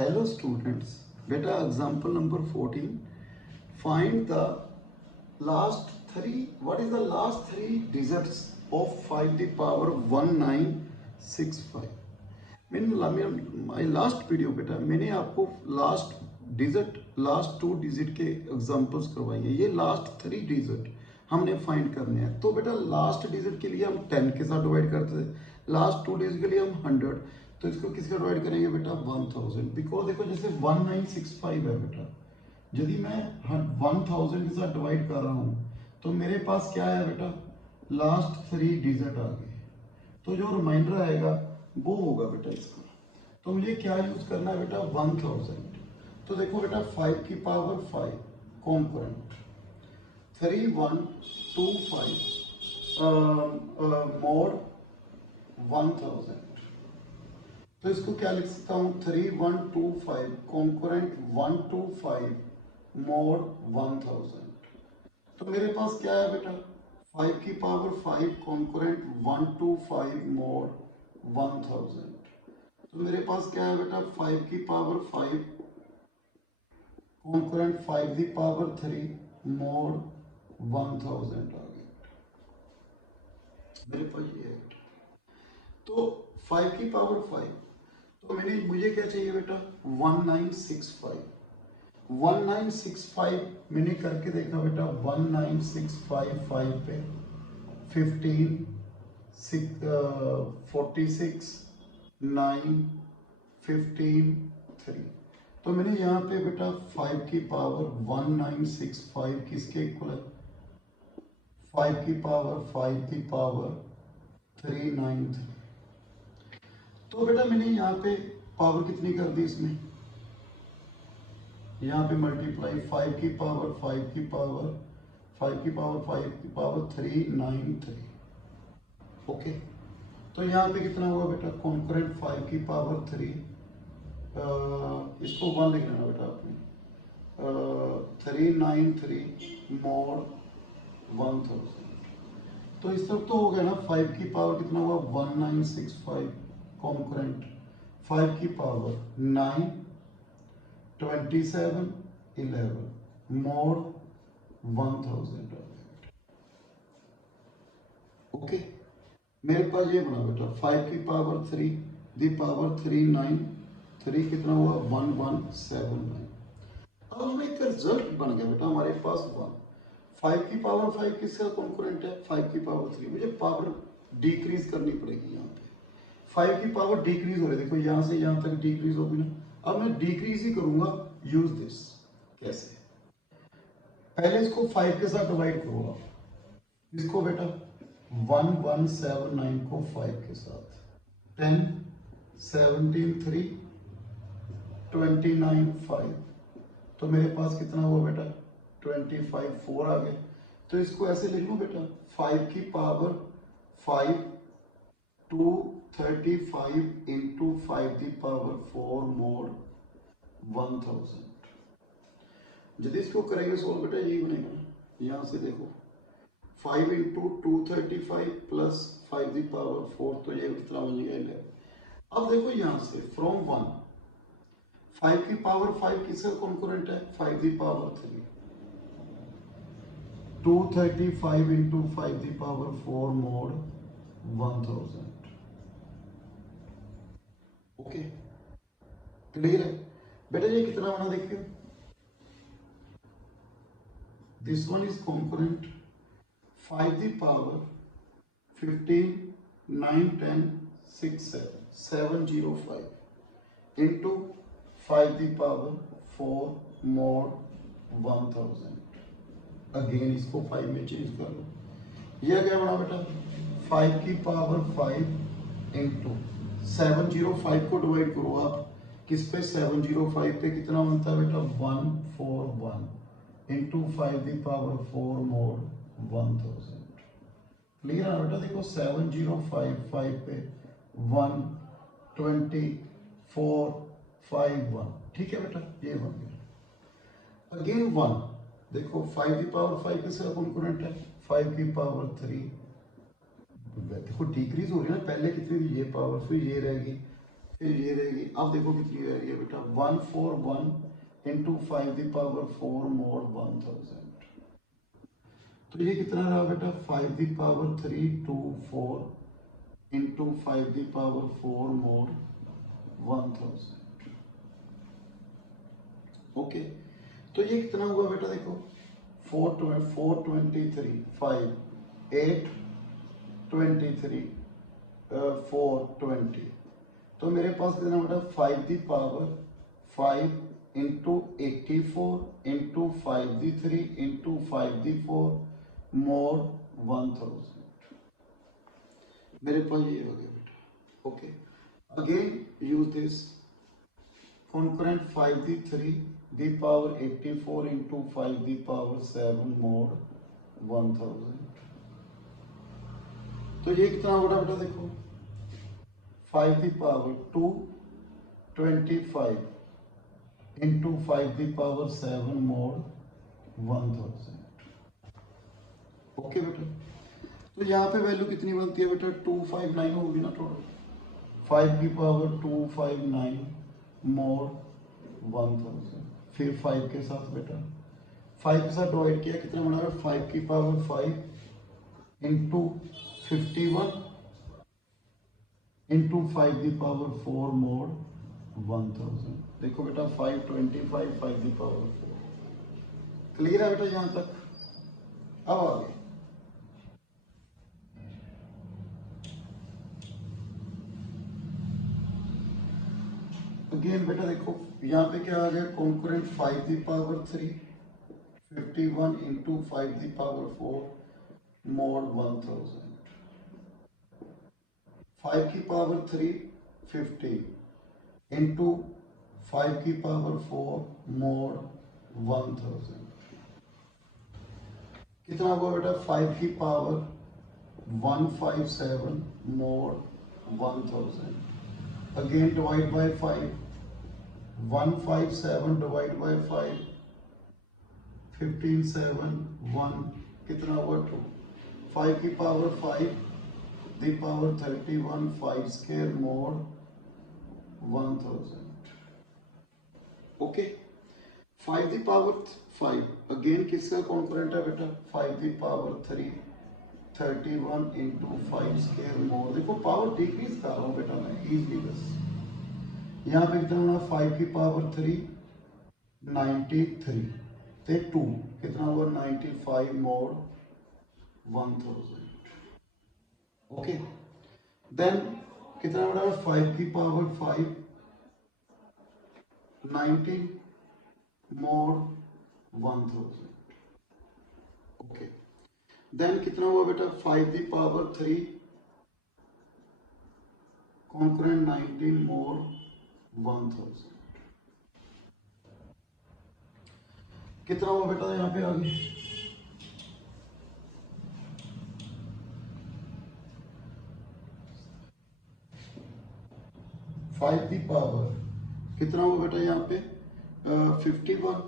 Hello students, beta example number 14. Find the last three, what is the last three digits of 5 the power 1965. My last video बेटा मैंने आपको last two digit के examples करवाए हैं। ये last three digit हमने find करने हैं। तो बेटा लास्ट डिजिट के लिए हम 10 के साथ डिवाइड करते थे, लास्ट टू डिजिट के लिए हम 100, तो इसको किसका डिवाइड करेंगे बेटा 1000। बिकॉज देखो जैसे 1965 है बेटा, यदि मैं 1000 के साथ डिवाइड कर रहा हूँ तो मेरे पास क्या है बेटा, लास्ट थ्री डिजिट आ गए, तो जो रिमाइंडर आएगा वो होगा बेटा इसका। तो मुझे क्या यूज करना है बेटा 1000। तो देखो बेटा 5 की पावर 5 कॉम्पोनेंट 3125 मोड 1000। तो इसको क्या लिख सकता हूँ 3125 कॉन्करेंट 125 मोड 1000। तो मेरे पास क्या है बेटा 5 की पावर 5 कॉन्करेंट 125 मोड 1000। तो मेरे पास क्या है बेटा 5 की पावर 5 कॉन्करेंट 5 की पावर 3 मोड 1000 आ गया मेरे पास ये है। तो 5 की पावर 5, तो मुझे क्या चाहिए बेटा 1965। 1965 मैंने करके देखा बेटा 1965 पे 15 46 9 15 3। तो मैंने यहाँ पे बेटा 5 की पावर 1965 किसके इक्वल है, 5 की पावर 5 की पावर 393। तो बेटा मैंने यहाँ पे पावर कितनी कर दी इसमें, यहाँ पे मल्टीप्लाई 5 की पावर 5 की पावर 5 की पावर 5 की पावर 393। ओके, तो यहाँ पे कितना हुआ बेटा कॉन्करेंट 5 की पावर 3, इसको 1 लिख लेना बेटा आपने, 393 मोड 1000। तो इस तरफ तो हो गया ना, 5 की पावर कितना हुआ 1965 कॉन्करेंट 5 की पावर 9 27 11 मोड 1000। ओके, मेरे पास ये बना बेटा 5 की पावर 3 दी पावर 393 कितना हुआ 1179। अब हमें एक रिजल्ट बन गया बेटा हमारे पास 1। 5 की पावर 5 किसका कॉन्करेंट है 5 की पावर 3, मुझे पावर डिक्रीज करनी पड़ेगी। यहाँ पे 5 की पावर डिक्रीज हो रही है, देखो यहाँ से यहाँ तक डिक्रीज होगी ना। अब मैं डिक्रीज ही करूंगा, यूज दिस। कैसे, पहले इसको 5 के साथ डिवाइड करो आप, इसको बेटा 1179 को 5 के साथ 10 17 3 29 5, तो मेरे पास कितना हुआ बेटा 25 4 आ गए। तो इसको ऐसे लिख लूं बेटा 5 की पावर 5 235 इंटू 5 की पावर 4 मोड 1000। यदि इसको करेंगे सोल्व बेटा यही बनेगा, यहां से देखो 5 इंटू 235 प्लस 5 की पावर 4, तो ये कितना बन जाएगा 11। अब देखो यहां से फ्रॉम 1 5 की पावर 5 किसका कॉन्करेंट है 5 की पावर 3, 235 इंटू 5 की पावर 4 मोड 1000। ओके, क्लियर है बेटा, ये कितना बना देखिए, दिस वन इज कॉन्करेंट 5 की पावर 15 9 10 6 7 705 इंटू 5 की पावर 4 मोड 1000। अगेन इसको 5 में चेंज कर लो, यह क्या बना बेटा 5 की पावर 5 इंटू 705 को डिवाइड करो आप किस पे 705 पे, कितना बनता है बेटा 141 इंटू 5 की पावर 4 मोड 1000। क्लियर है बेटा, देखो 7055 पे 12451, ठीक है बेटा ये बन गया। अगेन 1, देखो 5 की पावर 5 किसका कॉन्करेंट है 5 की पावर 3, देखो डिक्रीज हो रही है ना, पहले कितनी थी ये पावर, फिर ये रहेगी फिर ये रहेगी, अब देखो कितनी रह रही है बेटा, 141 इंटू 5⁴ मोड 1000। तो ये कितना रहा बेटा, 5⁴ इंटू 5⁴ मोड 1000। ओके, तो ये कितना हुआ बेटा, देखो 423 5 8 23 420। तो मेरे पास कितना बेटा, 5⁵ इंटू 84 इंटू 5⁵ इंटू 5⁵ मोड 1000। मेरे पास ये हो गया बेटा। Okay, again use this concurrent 5⁵ the power 84 into 5⁷ mod 1000। तो ये कितना होगा बेटा, देखो 5⁵ into 5⁷ mod 1000। ओके बेटा, तो यहाँ पे वैल्यू कितनी बनती है बेटा, 259 होगी ना टोटल, 5⁵259 मोड 1000। फिर 5 के साथ बेटा, 5 के साथ डिवाइड किया, कितना बना है, 5⁵ इंटू 51 इंटू 5⁴ मोड 1000। देखो बेटा 525 5⁴। क्लियर है बेटा यहाँ तक? अब आगे अगेन बेटा देखो, यहाँ पे क्या आ गया, concurrent 5⁵ 51 into 5⁴ mode 1000। 5⁵ 50 into 5⁴ mode 1000। कितना हुआ बेटा, 5⁵157 mode 1000। Again divide by 5, 157 divide by 5, 15 7 1, कितना हुआ 2। 5⁵5 the power 31 5 square mod 1000। Okay, 5⁵5 again किसका कॉम्पोनेंट है बेटा, 5⁵3 31 इंटू 5 स्क्वायर मोड। देखो पावर डिक्रीज कर रहा हूँ बेटा मैं इजली, बस यहाँ पे कितना होना, 5⁵3 93 ते 2, कितना हुआ 95 मोड 1000। ओके, देन कितना बड़ा, 5⁵5 19 मोड 1000। ओके, देन कितना हुआ बेटा, 5⁵3 कॉन्करेंट 19 मोड 1000। कितना हुआ बेटा यहाँ पे आगे, 5⁵ कितना हुआ बेटा यहाँ पे, 51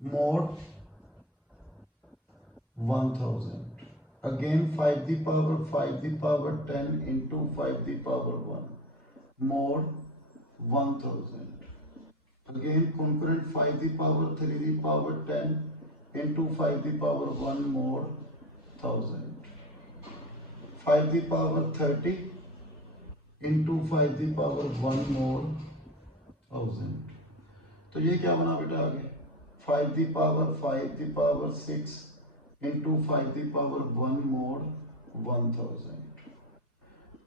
mode 1000। Again 5⁵10 into 5⁵1 mode 1000। Again concurrent 5⁵3 into 5⁵1 mode 1000। 5⁵30 into 5⁵1 mode 1000। तो ये क्या बना बेटा आगे, 5⁵6 इंटू 5⁵1 मोड 1000।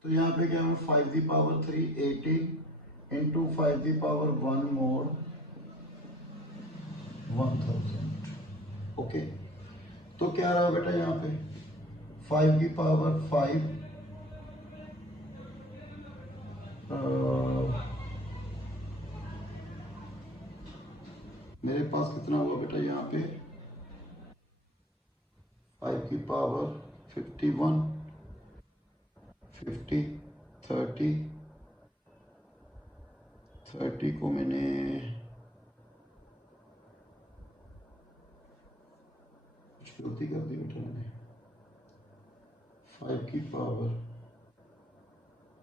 तो यहाँ पे क्या है, 5⁵3 18 इंटू 5⁵1 मोड 1000। ओके, तो क्या रहा बेटा यहाँ पे, 5⁵5 मेरे पास कितना हुआ बेटा यहाँ पे, 5⁵51 50 30 30 को मैंने कुछ गलती कर दी बेटा, मैंने 5⁵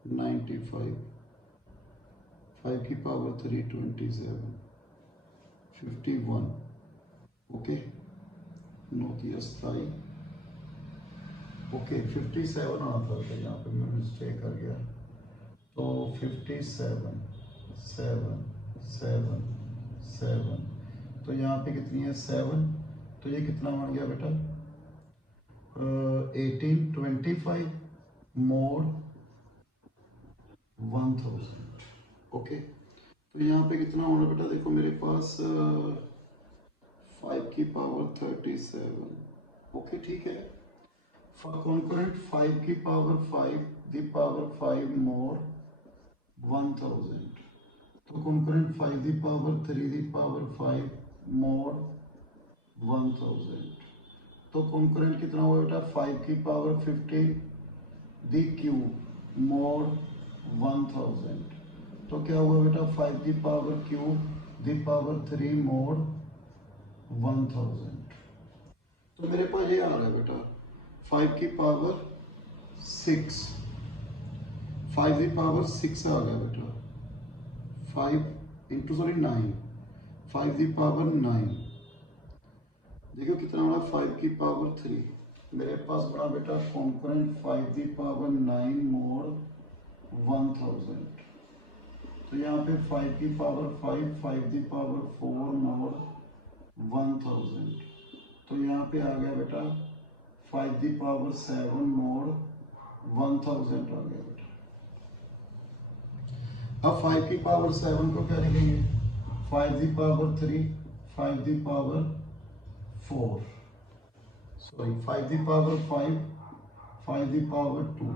95, 5 की पावर 3 27, 51, ओके, 9 स्थाई, ओके 57 आना था, यहाँ पे मैं मिस्टेक कर गया, तो 57, 7, 7, 7, तो यहाँ पे कितनी है 7, तो ये कितना बन गया बेटा 1825 मोर 1000, ओके। तो यहाँ पे कितना होना बेटा, देखो मेरे पास 5 की पावर 37, ओके ठीक है। कॉन्करेंट 5 की पावर 5 द पावर 5 मोर 1000, तो concurrent 5 the power 3 the power 5 मोर 1000, तो कॉन्करेंट कितना हुआ बेटा 5 की पावर 15 द क्यूब मोर 1000, तो क्या हुआ बेटा 5 the power cube the power 3 मोर 1000, तो मेरे पास ये आ रहा है बेटा 5 की पावर 6, 5 की पावर 6 आ गया बेटा, 5 इंटू 9, 5 की पावर 9, देखो कितना बड़ा 5 की पावर 3, मेरे पास बड़ा बेटा कॉन्करेंट 5 की पावर 9 मोर 1000, तो यहाँ पे 5 की पावर 5, 5 की पावर 4 मोर 1000, तो यहाँ पे आ गया बेटा 5 की पावर 7 मोर 1000 आ गया बेटा। अब 5 की पावर 7 को क्या लिखेंगे 5 की पावर 3, 5 की पावर 4, सॉरी 5 की पावर 5, 5 की पावर 2,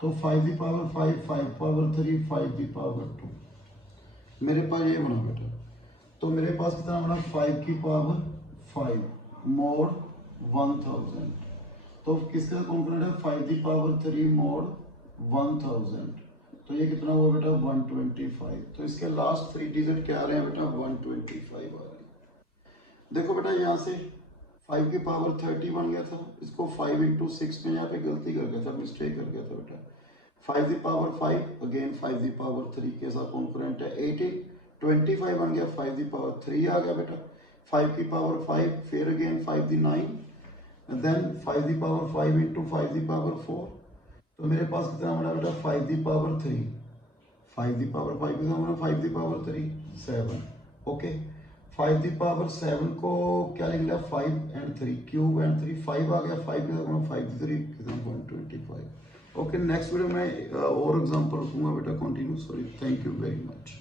तो 5 की पावर 5, 5 पावर 3, 5 की पावर 2, मेरे पास ये बना बेटा, तो मेरे पास कितना बना 5 की पावर 5 मोर 1000, तो किसका कॉन्करेंट है 5 की पावर 3 मोर 1000, तो ये कितना हुआ बेटा 125, तो इसके लास्ट 3 डिजिट क्या आ रहे हैं बेटा 125 आ रहे हैं। देखो बेटा यहाँ से 5 की पावर 30 बन गया था, इसको 5 इंटू 6 में यहाँ पे गलती कर गया था, मिस्टेक कर गया था बेटा, 5 की पावर 5 अगेन 5 की पावर 3 के साथ कॉन्करेंट है 18, 25 बन गया, 5 की पावर 3 आ गया बेटा, 5 की पावर 5 फिर अगेन 5 की 9, देन 5 की पावर 5 इंटू 5 की पावर 4, तो मेरे पास कितना बना बेटा 5 की पावर 3, 5 की पावर 5 कितना बना 5 की पावर 3 7, ओके 5 की पावर 7 को क्या लिख लिया 5 एंड 3 क्यूब एंड 3 5 आ गया, 5 कितना 5 3 कितना 125, ओके। नेक्स्ट वीडियो में और एग्जांपल रखूंगा बेटा continue, sorry, thank you very much.